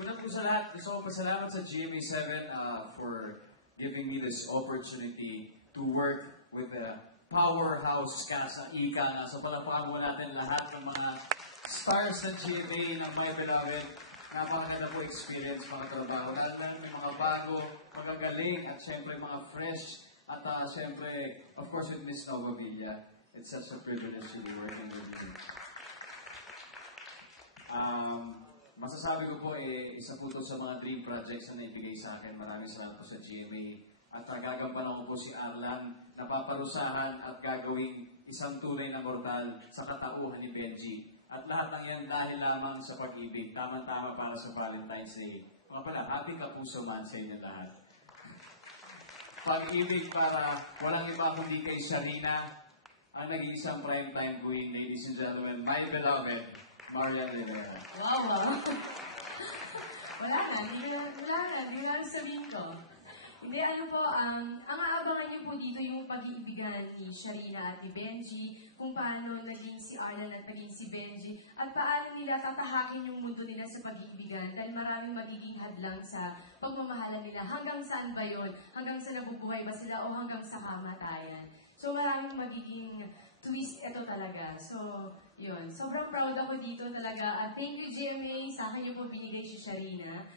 Una po sa lahat, gusto ko pasalamat sa GMA7 for giving me this opportunity to work with the powerhouse cast ng Ika na. So palapakan mo natin lahat ng mga stars ng GMA ng My Beloved. Napakaganda po experience mga trabaho. Lalo na yung mga bago, magagaling, at syempre mga fresh. At syempre, of course, with Miss Nova Villa. It's such a privilege to be working with you. Masasabi ko po, isa po ito sa mga dream projects na naibigay sa akin. Maraming salamat po sa GMA. At gagampanan ko po si Arlan, napaparusahan at gagawing isang tunay na mortal sa katauhan ni Benji. At lahat ng yan dahil lamang sa pag-ibig. Tama-tama para sa Valentine's Day. Mga pala, happy kapuso man sa inyo lahat. Pag-ibig para walang iba kundi kay Sharina, ang nag-iisang primetime queen, ladies and gentlemen, My Beloved, Marian Rivera. Wow. Wala na, hindi na sabihin ko. Hindi, ang aabangan niyo po dito yung pag-iibigan ni Sharina at ni Benji, kung paano naging si Arlan at naging si Benji, at paano nila tatahakin yung mundo nila sa pag-iibigan dahil maraming magiging hadlang sa pagmamahalan nila. Hanggang saan ba yun? Hanggang sa nabubuhay ba sila o hanggang sa kamatayan? So maraming magiging twist ito talaga. So, yun. Sobrang proud ako dito talaga. At thank you, GMA. Sa akin yung po binigay si Sharina.